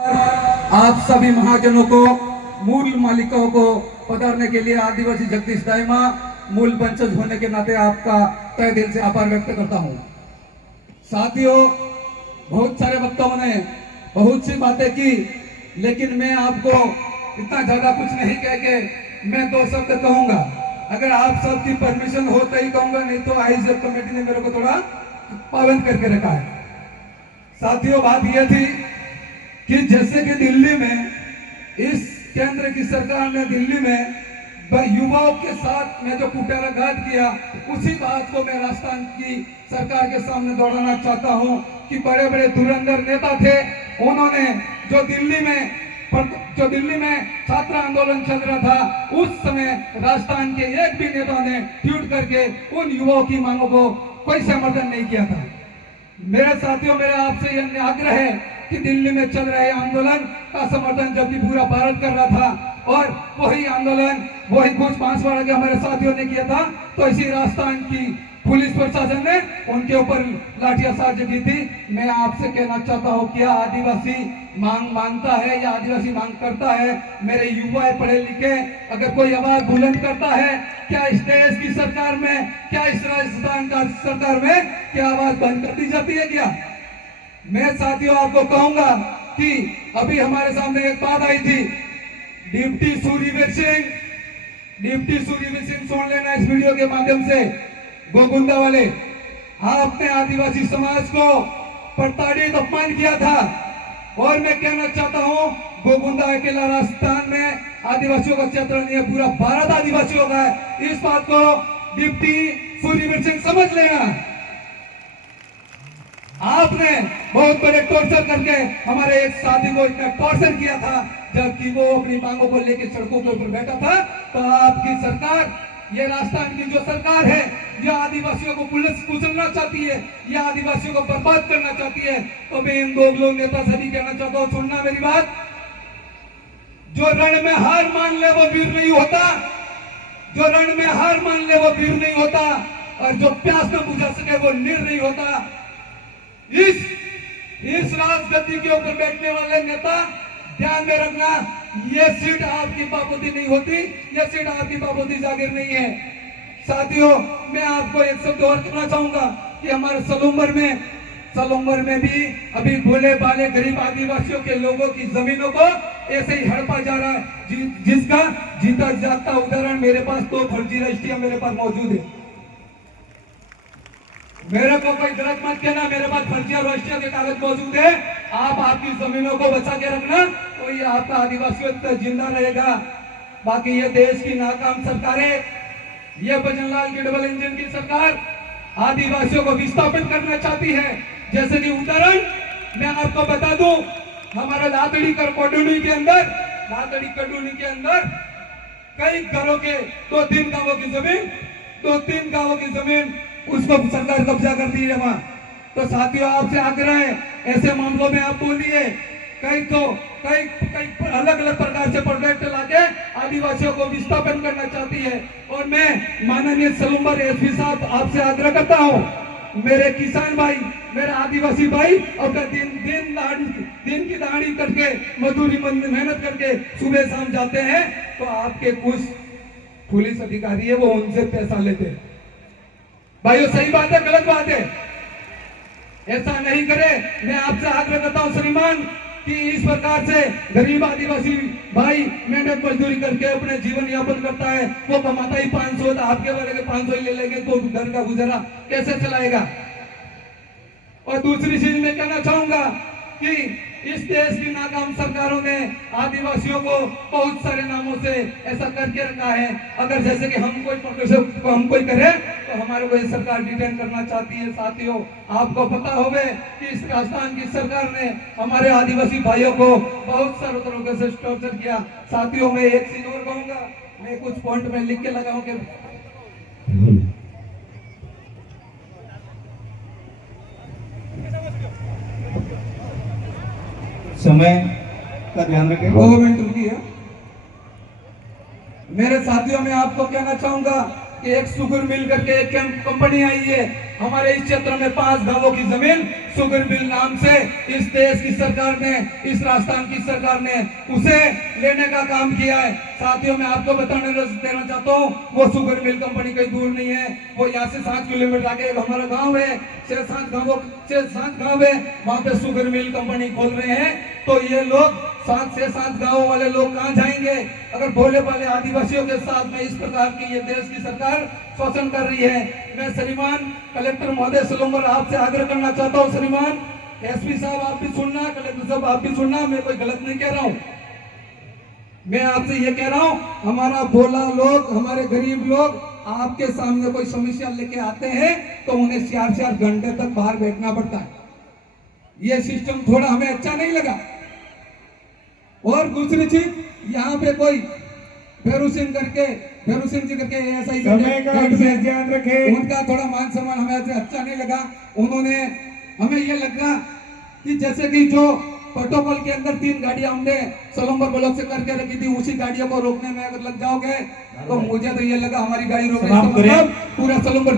आप सभी महाजनों को, मूल मालिकों को पधारने के लिए आदिवासी जगदीश दाइमा मूल वंशज होने के नाते आपका तहे दिल से आभार व्यक्त करता हूं। साथियों, बहुत सारे वक्ताओं ने बहुत सी बातें की, लेकिन मैं आपको इतना ज्यादा कुछ नहीं कह के मैं 2 शब्द कहूंगा। अगर आप सबकी परमिशन हो तो ही कहूंगा, नहीं तो आईजेड कमेटी ने मेरे को थोड़ा पाबंद करके रखा है। साथियों, बात यह थी कि जैसे कि दिल्ली में इस केंद्र की सरकार ने दिल्ली में युवाओं के साथ में जो कुठाराघात किया, उसी बात को मैं राजस्थान की सरकार के सामने दोहराना चाहता हूं कि बड़े बड़े धुरंधर नेता थे, उन्होंने जो दिल्ली में छात्र आंदोलन चल रहा था, उस समय राजस्थान के एक भी नेता ने ट्वीट करके उन युवाओं की मांगों को कोई समर्थन नहीं किया था। मेरे साथियों, मेरा आपसे यह आग्रह है कि दिल्ली में चल रहे आंदोलन का समर्थन जबकि पूरा भारत कर रहा था और वही आंदोलन वही कुछ बांसवाड़ा के हमारे साथियों ने किया था, तो इसी राजस्थान की पुलिस प्रशासन ने उनके ऊपर लाठियां की थी। मैं आपसे कहना चाहता हूं, क्या आदिवासी मांग मांगता है या आदिवासी मांग करता है? मेरे युवा पढ़े लिखे, अगर कोई आवाज बुलंद करता है, क्या इस देश की सरकार में, क्या इस राजस्थान का सरकार में क्या आवाज बंद कर दी जाती है क्या? मैं साथियों आपको कहूंगा कि अभी हमारे सामने एक बात आई थी, डिप्टी सूर्यवीर सिंह सुन लेना इस वीडियो के माध्यम से। गोगुंदा वाले, आपने आदिवासी समाज को प्रताड़ित अपमान किया था, और मैं कहना चाहता हूं, गोगुंदा अकेला राजस्थान में आदिवासियों का क्षेत्र नहीं है, पूरा भारत आदिवासियों का है। इस बात को डिप्टी सूर्यवीर सिंह समझ लेना। आपने बहुत बड़े टॉर्चर करके हमारे एक साथी को इतना टॉर्चर किया था, जबकि वो अपनी मांगों को लेकर सड़कों के ऊपर बैठा था। तो आपकी सरकार, ये राजस्थान की जो सरकार है, यह आदिवासियों को कुचलना चाहती है, यह आदिवासियों को बर्बाद करना चाहती है। तो मैं इन 2 लोग नेता से भी कहना चाहता हूं, सुनना मेरी बात, जो रण में हार मान ले वो वीर नहीं होता, जो रण में हार मान ले वो वीर नहीं होता, और जो प्यास न बुझा सके वो नीर नहीं होता। इस राजगद्दी के ऊपर बैठने वाले नेता, ध्यान में रखना, ये सीट आपकी बापोती नहीं होती, ये सीट आपकी बापोती जागीर नहीं है। साथियों, मैं आपको एक शब्द और कहना चाहूंगा कि हमारे सलूम्बर में भी अभी भोले भाले गरीब आदिवासियों के लोगों की जमीनों को ऐसे ही हड़पा जा रहा है, जिसका जीता जागता उदाहरण मेरे पास 2 फर्जी रजिस्ट्रियां मेरे पास मौजूद है। मेरे को कोई गलत मत कहना, मेरे पास फर्जी और रजिस्ट्रियों के कागज मौजूद है। आप आपकी जमीनों को बचा के रखना, तो ये आपका आदिवासियों जिंदा रहेगा। बाकी ये देश की नाकाम सरकारें, ये भजनलाल की डबल इंजन की सरकार आदिवासियों को विस्थापित करना चाहती है। जैसे कि उदाहरण मैं आपको बता दूं, हमारे लातड़ी कडूनी के अंदर कई घरों के 2-3 गांवों की जमीन उसको सरकार कब्जा करती है वहां। तो साथियों, आपसे आग्रह है, ऐसे मामलों में आप बोलिए। कई अलग अलग प्रकार से प्रोजेक्ट लाके आदिवासियों को विस्थापन करना चाहती है। और मैं माननीय सलूम्बर एसपी साहब आपसे आग्रह करता हूं, मेरे किसान भाई, मेरे आदिवासी भाई अपना दिन की दहाड़ी करके, मजदूरी मेहनत करके सुबह शाम जाते हैं, तो आपके कुछ पुलिस अधिकारी है वो उनसे पैसा लेते हैं। भाइयों, सही बात है, गलत बात है? ऐसा नहीं करे। मैं आपसे आग्रह करता हूं श्रीमान कि इस प्रकार से गरीब आदिवासी भाई मेहनत मजदूरी करके अपने जीवन यापन करता है, वो कमाता ही 500, तो आपके वाले के 500 ही ले लेंगे तो घर का गुजारा कैसे चलाएगा? और दूसरी चीज मैं कहना चाहूंगा कि इस देश की नाकाम सरकारों ने आदिवासियों को बहुत सारे नामों से ऐसा करके रखा है। अगर जैसे कि हम कोई करे तो हमारे को ये सरकार डिटेन करना चाहती है। साथियों, आपको पता होगा कि इस राजस्थान की सरकार ने हमारे आदिवासी भाइयों को बहुत सारे तरीके से टॉर्चर किया। साथियों, मैं एक चीज और कहूंगा, मैं कुछ पॉइंट में लिख के लगाऊं कि समय का ध्यान रखें। 2 मिनट रुकिए। मेरे साथियों, मैं आपको कहना चाहूंगा कि एक सुगर मिल करके एक कंपनी आई है, हमारे इस क्षेत्र में 5 गांवों की जमीन शुगर मिल नाम से इस देश की सरकार ने, इस राजस्थान की सरकार ने उसे लेने का काम किया है। साथियों, मैं आपको देना चाहता हूँ, वो शुगर मिल कंपनी कोई दूर नहीं है। वो यहाँ से 7 किलोमीटर आगे एक हमारा गांव है, 6-7 गांव है, वहां पे शुगर मिल कंपनी खोल रहे हैं। तो ये लोग 7 से 7 गांवों वाले लोग कहाँ जाएंगे अगर भोले भाले आदिवासियों के साथ में इस प्रकार की ये देश की सरकार शोषण कर रही है। मैं श्रीमान कलेक्टर महोदय सलूमर आपसे आग्रह करना चाहता हूँ, श्रीमान एसपी साहब आप भी सुनना, कलेक्टर साहब आप भी सुनना, मैं कोई गलत नहीं कह रहा हूँ। मैं आपसे ये कह रहा हूँ, हमारा भोला लोग, हमारे गरीब लोग आपके सामने कोई समस्या लेके आते हैं तो उन्हें 4-4 घंटे तक बाहर बैठना पड़ता है। ये सिस्टम थोड़ा हमें अच्छा नहीं लगा। और दूसरी चीज, यहाँ पे कोई फेरू सिंह जी करके ऐसा ही समय का विशेष ध्यान रखें। उनका थोड़ा मान सम्मान हमें अच्छा नहीं लगा। उन्होंने हमें ये लगा कि जैसे कि जो प्रोटोकॉल के अंदर 3 गाड़ियां हमने सोलंबर ब्लॉक से करके रखी थी, उसी गाड़ियों को रोकने में अगर लग जाओगे तो मुझे तो ये लगा हमारी गाड़ी रोकने का मतलब पूरा सोलंबर